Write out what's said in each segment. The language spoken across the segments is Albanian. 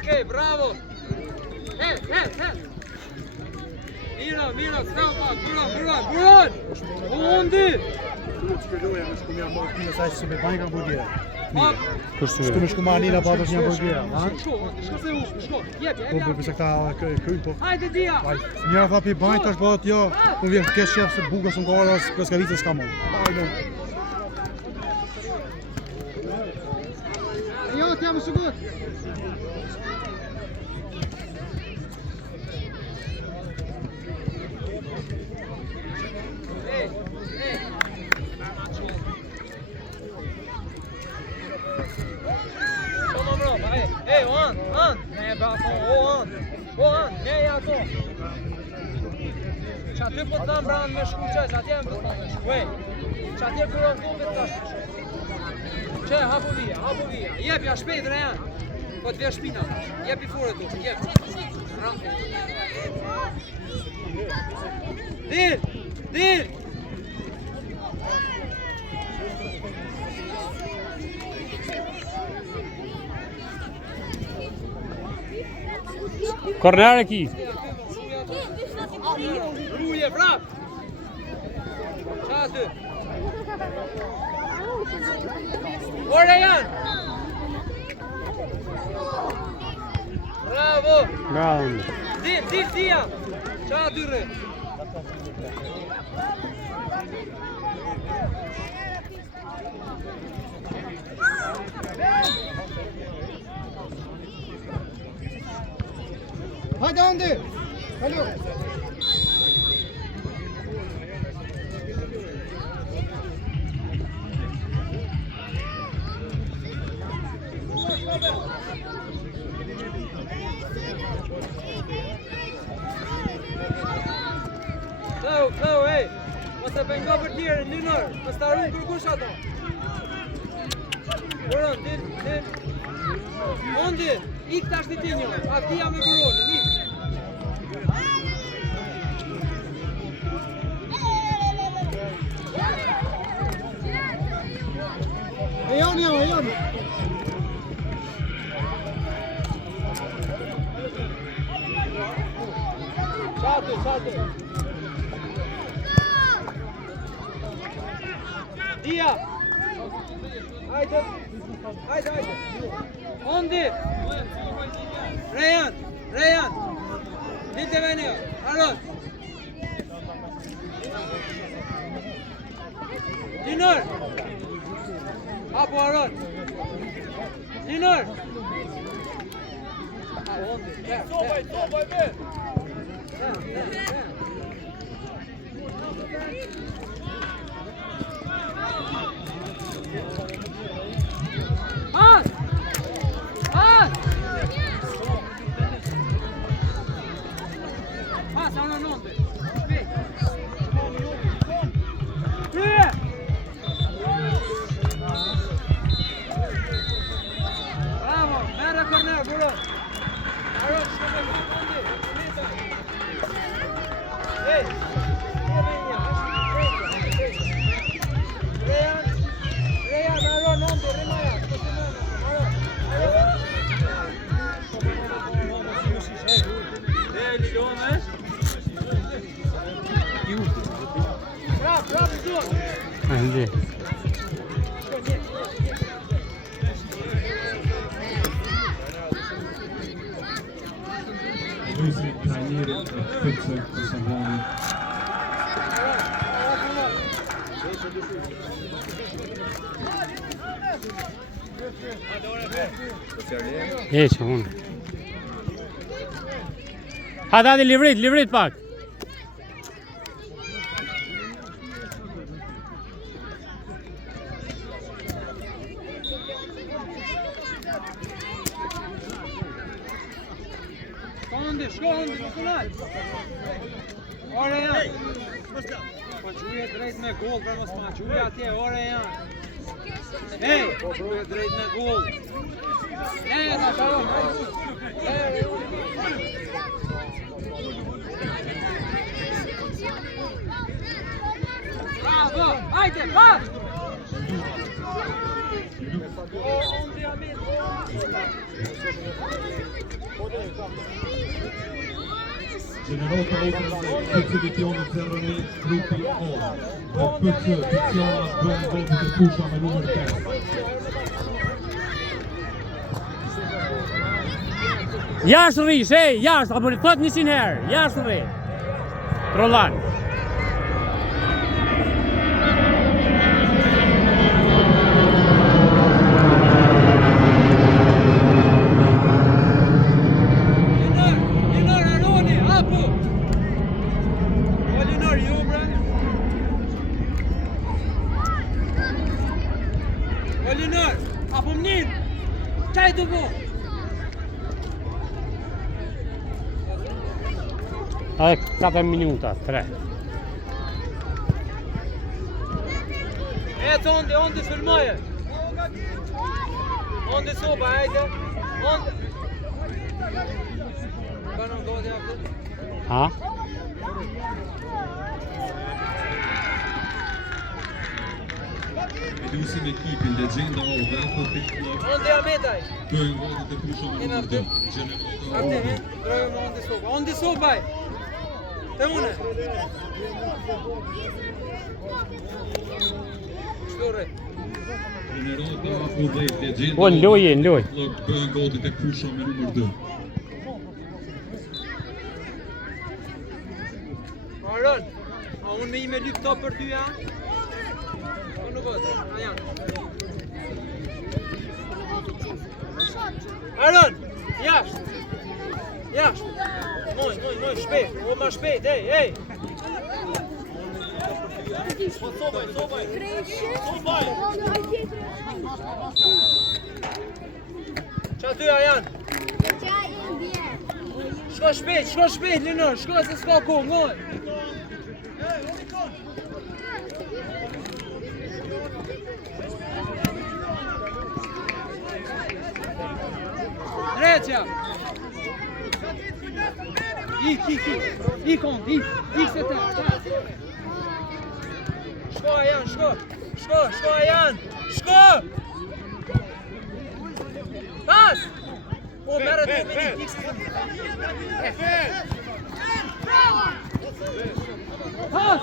Okej, bravo! Mira, stau pak, buron! Undi! Shku me shku ma Anila pa të një burgera. Shko se u, shko, jep. Po përse këta kryjnë po. Hajde dia! Njëra tha pi bajt tash bëhet jo. Unë vjen kesh shef se buka s'm ka as pleskavicë s'ka mund. Hajde. Jo, ti jam sigurt. Hey, on! Ne bafon, on! Ne ja to! Që aty po të dam branë me shku qaj, që aty e më të me shku, që aty e kërën kopit tash. Që, hapu vija, jepja shpejt Rejan, po të vje shpina, jepi fure tu, jep. Dir! Korner aqui. Ruje, vrap! Qa aty? Ore janë! Bravo! Dir, qa aty rë? Hajde Andi! Hallo! Kau, ej! Mos e pengo për tjerë, Linor! Mos të arrujnë kërkush ato! Buron, dir! Ondi! Ik tash të ti një, aftia me buronin, ik! E janë! Qate! Dia! Hajde! Ondi! Rejan! Dilte me një, Aron! Linor! Apo Aron! Linor! Ondi, sobaj, be! Pas! Passa una nonde! Kryje! Bravo! Merre korner, buron! Aron, shkome nonde! Hey! Rejan, Aron, nonde, remaja! Bravo, Zor! Andi. Lucy Pioneer Spitzer Savoni. Ești, bun. Hadi livrit pak. Shko Ondi, më kunal. Ore janë. Po quje drejt me gol, për mos ma quje atje, ore janë. Ej, quje drejt me gol. Ta sharon. Bravo, hajde, pas! O, Ondi, amin. Generata åter Putse-divisionen Terrani, gruppen A. Putse, Tiziana, bön gått till Torsa med nummer 5. Jashtë rrish, jashtë, apo thot 100 herë, jashtë rri. Trollan. Linor, Aroni, apo! O Linor, ju bre! O Linor, apo mnin! Qaj të bo? Edhe 4 minuta, 3. Ondi filmoje! Ondi soba, hajde! Ondi! Banon godi aftë? Ha? Elusim ekipin Legenda A dhe Athletic Club. Ondi Ametaj! Bën gått till Torsa med nummer 2. Ate, Generata drojë më ondi soba. Ondi sobaj! Te une! Shtore! Generata A dhe Legenda Po, në lojë, në lojë. Club bën gått till Torsa med nummer 2. Aron, a unë me i me lyp to për ty, ja? Po nuk ose, a janë. Aron, jashtë! Jashtë! Moj, shpejt, o ma shpejt, ej! Po sobaj! Qa ty, a janë? Shko shpejt, Linor, shko se s'ka kohë, ngoj! Dreqja! Ik se te! Shko Ajan, shko Ajan! Shko! Pas! Po, merë të me ik se te! Pas!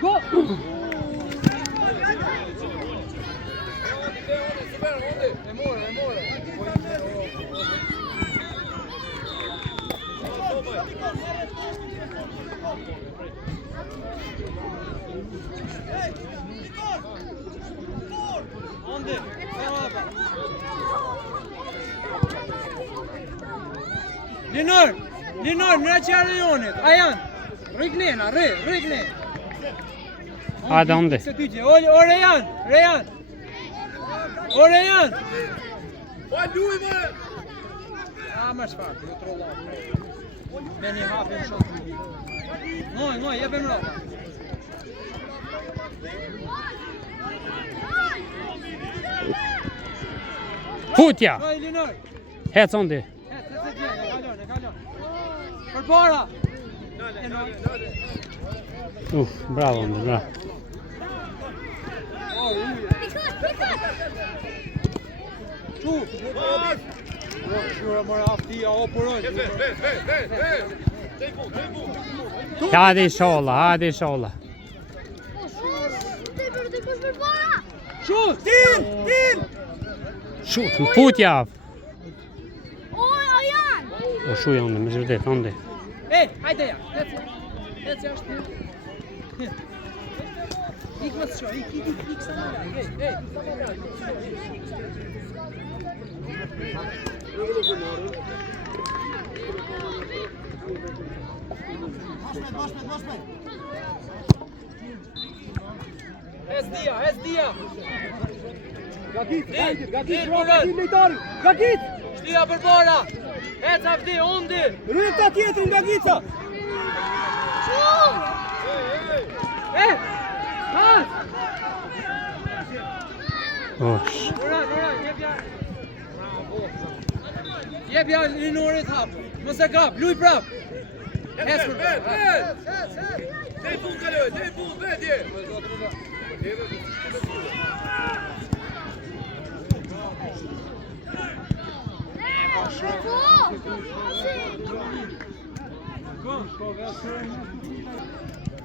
Go! E more! Ondi, Linor, në që rajonit, Ajan, rriklena, rriklena. Hajde, Ondi. Se ty që, o Rejan! O Rejan! Po luj më! A, më shfar, ju trollat. Me një hapin shumë. Ngoj, jepem rapa. Futja! Ngoj, Linor! Hec Ondi. E kalon. Për para! Bravo Ondi, bravo. Qu! Shura mora aftia, o përën! Hajde inshallah. Shut! Din! Shut, në futja! Oj, Ajan! O shu Ondi, me zërdet, Ondi. Hajde ja! Ec jashtë! Ik më së ik së më Hes dia! Gakit, lejtari! Gakit! Shtia për para! Ec afti, Ondi! Rrët ta tjetrin, Gakica! Pas! Osh. Ura, jepja Linorit hap, mos e kap, luj prap! Hes për prap! Telefon kaloj, vedje! Po! Kom, shko vetë.